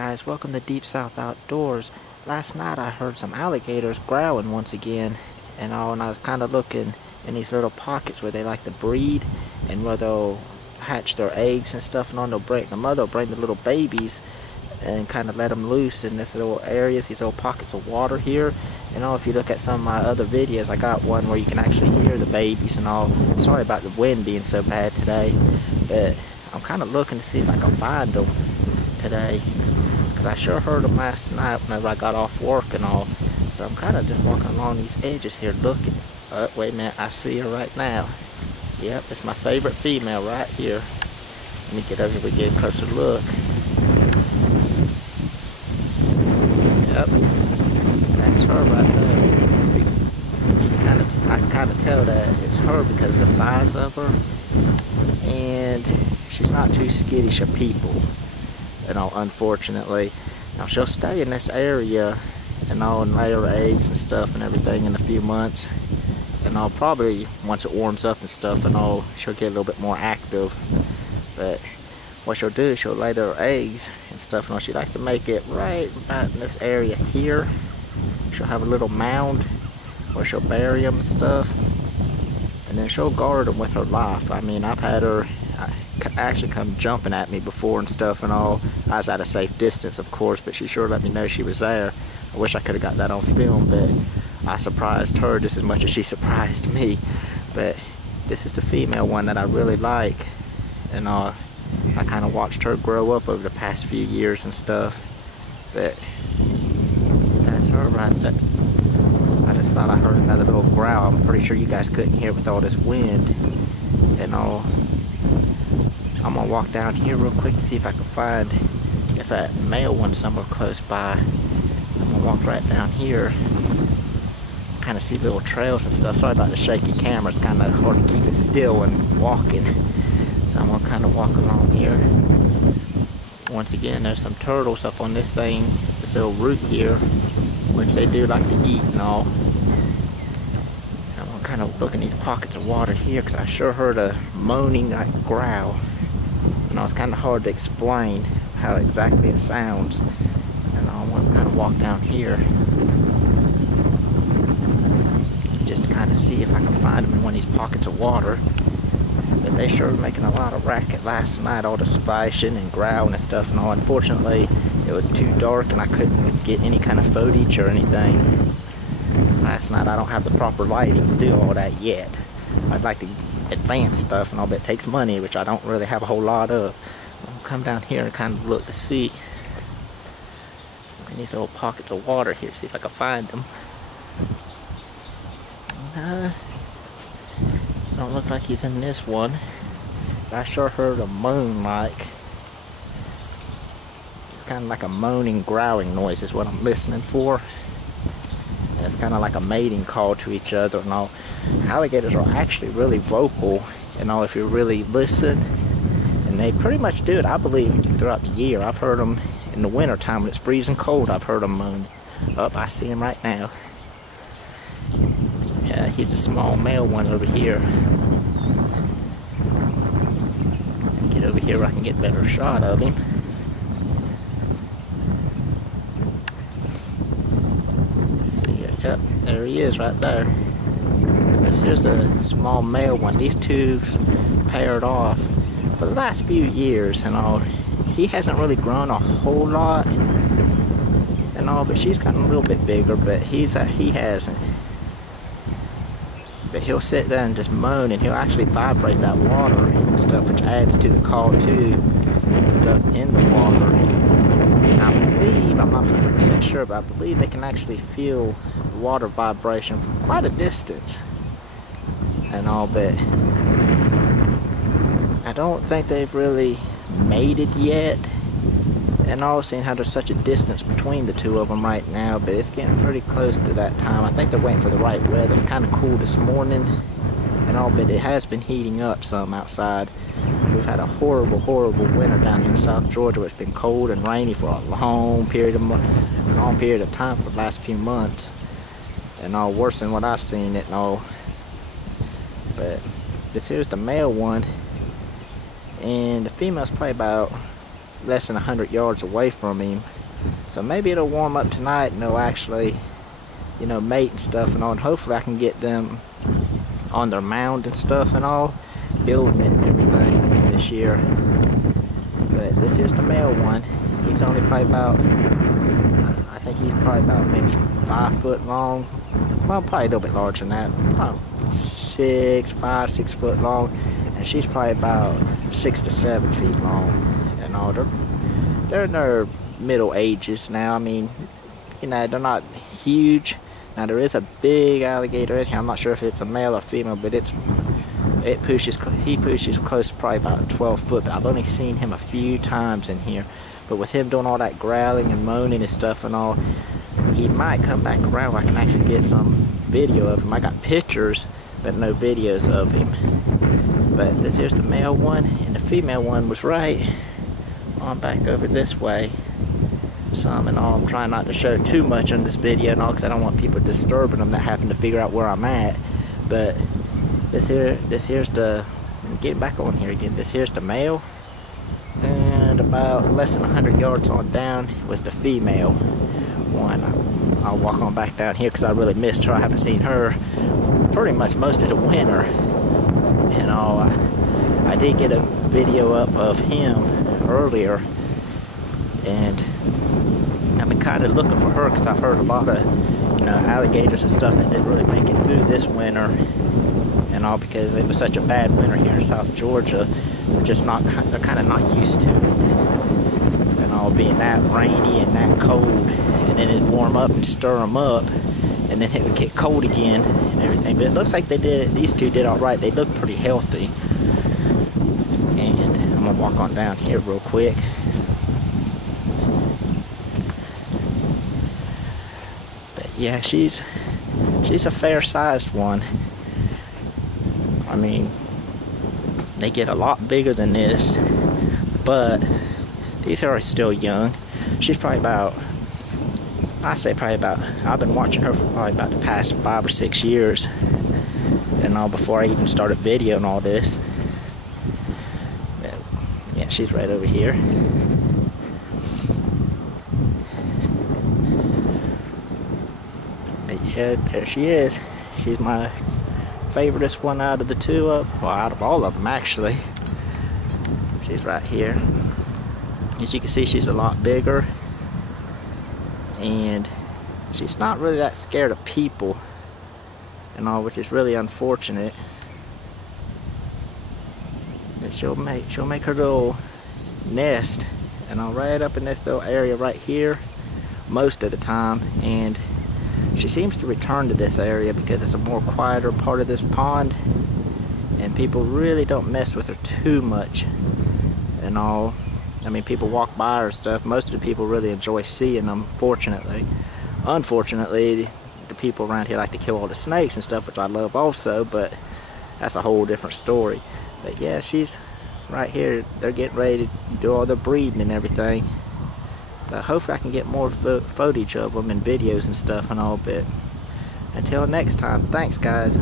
guys, welcome to Deep South Outdoors. Last night I heard some alligators growling once again, and I was kind of looking in these little pockets where they like to breed and where they'll hatch their eggs and stuff, and the mother will bring the little babies and kind of let them loose in this little areas, these little pockets of water here. And if you look at some of my other videos, I got one where you can actually hear the babies and all. Sorry about the wind being so bad today, but I'm kind of looking to see if I can find them today, because I sure heard them last night whenever I got off work and all. So I'm kind of just walking along these edges here looking. Wait a minute, I see her right now. Yep, it's my favorite female right here. Let me get over here and get a closer look. Yep, that's her right there. I can kind of tell that it's her because of the size of her, and she's not too skittish of people, unfortunately. Now she'll stay in this area and lay her eggs and stuff and everything in a few months, and probably once it warms up and stuff she'll get a little bit more active. But what she'll do is she'll lay her eggs and stuff, and she likes to make it right about in this area here. She'll have a little mound where she'll bury them and stuff, and then she'll guard them with her life. I mean, I've had her actually come jumping at me before and stuff and all. I was at a safe distance, of course, but she sure let me know she was there. I wish I could have got that on film, but I surprised her just as much as she surprised me. But this is the female one that I really like, and I kind of watched her grow up over the past few years and stuff. But that's her right there. I just thought I heard another little growl. I'm pretty sure you guys couldn't hear with all this wind and all. I'm gonna walk down here real quick to see if I can find if that male one's somewhere close by. I'm gonna walk right down here, kind of see little trails and stuff. Sorry about the shaky camera, it's kind of hard to keep it still and walking. So I'm gonna kind of walk along here. Once again, there's some turtles up on this thing, this little root here, which they do like to eat and all. So I'm gonna kind of look in these pockets of water here, because I sure heard a moaning like growl. It's kind of hard to explain how exactly it sounds. And I want to kind of walk down here just to kind of see if I can find them in one of these pockets of water. But they sure were making a lot of racket last night, all the splashing and growling and stuff and all. Unfortunately, it was too dark and I couldn't get any kind of footage or anything last night. I don't have the proper lighting to do all that yet. I'd like to advanced stuff and all, but it takes money, which I don't really have a whole lot of. I'll come down here and kind of look to see in these little pockets of water here, see if I can find them. Don't look like he's in this one, but I sure heard a moan, like kind of like a moaning, growling noise is what I'm listening for. And it's kind of like a mating call to each other and all. Alligators are actually really vocal, if you really listen, and they pretty much do it, I believe, throughout the year. I've heard them in the winter time when it's freezing cold. I've heard them moan. I see him right now. Yeah, he's a small male one over here. Get over here where I can get a better shot of him. Let's see here. Yep, there he is right there. This here's a small male one. These two paired off for the last few years and all. He hasn't really grown a whole lot and all, but she's gotten a little bit bigger, but he hasn't. But he'll sit there and just moan, and he'll actually vibrate that water and stuff, which adds to the call too, and stuff in the water. And I believe, I'm not 100% sure, but I believe they can actually feel the water vibration from quite a distance and all, but I don't think they've really mated yet and all, seeing how there's such a distance between the two of them right now. But it's getting pretty close to that time. I think they're waiting for the right weather. It's kind of cool this morning and all, but it has been heating up some outside. We've had a horrible winter down here in South Georgia, where it's been cold and rainy for a long period of time for the last few months and all, worse than what I've seen it and all. But this here's the male one, and the female's probably about less than 100 yards away from him. So maybe it'll warm up tonight and they'll actually, you know, mate and stuff and all. And hopefully I can get them on their mound and stuff and all, building it and everything this year. But this here's the male one. He's only probably about, I think he's probably about maybe 5 foot long. Well, probably a little bit larger than that. Probably 5, 6 foot long. And she's probably about 6 to 7 feet long. And all, they're in their middle ages now. I mean, you know, they're not huge. Now there is a big alligator in here. I'm not sure if it's a male or female, but he pushes close to probably about 12 foot. But I've only seen him a few times in here. But with him doing all that growling and moaning and stuff and all, he might come back around where I can actually get some video of him. I got pictures, but no videos of him. But this here's the male one, and the female one was right on back over this way. Some and all. I'm trying not to show too much on this video and all, because I don't want people disturbing them that happen to figure out where I'm at. But this here's the, getting back on here again, this here's the male, and about less than 100 yards on down was the female one. I'll walk on back down here because I really missed her. I haven't seen her pretty much most of the winter and all. I did get a video up of him earlier, and I've been kind of looking for her because I've heard a lot of, you know, alligators and stuff that didn't really make it through this winter and all, because it was such a bad winter here in South Georgia. They're kind of not used to it and all, being that rainy and that cold, and then it'd warm up and stir them up, and then it would get cold again and everything. But it looks like these two did all right. They look pretty healthy. And I'm gonna walk on down here real quick. Yeah, she's a fair-sized one. I mean, they get a lot bigger than this, but these are still young. She's probably about, I've been watching her for probably about the past 5 or 6 years and all, before I even started videoing all this. But yeah, she's right over here. Yeah, there she is. She's my favoriteest one out of the two of, well, out of all of them actually. She's right here. As you can see, she's a lot bigger, and she's not really that scared of people and all, which is really unfortunate. And she'll make her little nest and all right up in this little area right here most of the time, and she seems to return to this area because it's a more quieter part of this pond, and people really don't mess with her too much and all. I mean, people walk by her and stuff. Most of the people really enjoy seeing them, fortunately. Unfortunately, the people around here like to kill all the snakes and stuff, which I love also, but that's a whole different story. But yeah, she's right here. They're getting ready to do all the breeding and everything. So hopefully I can get more footage of them and videos and stuff and all. But until next time, thanks guys.